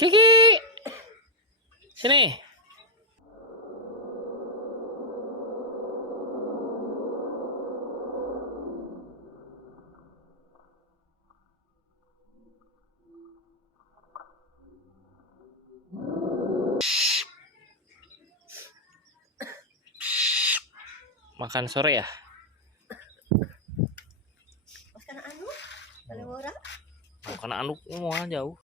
Kiki, sini. Makan sore ya? Mas kana anu? Balewora? Karena anu mau jauh.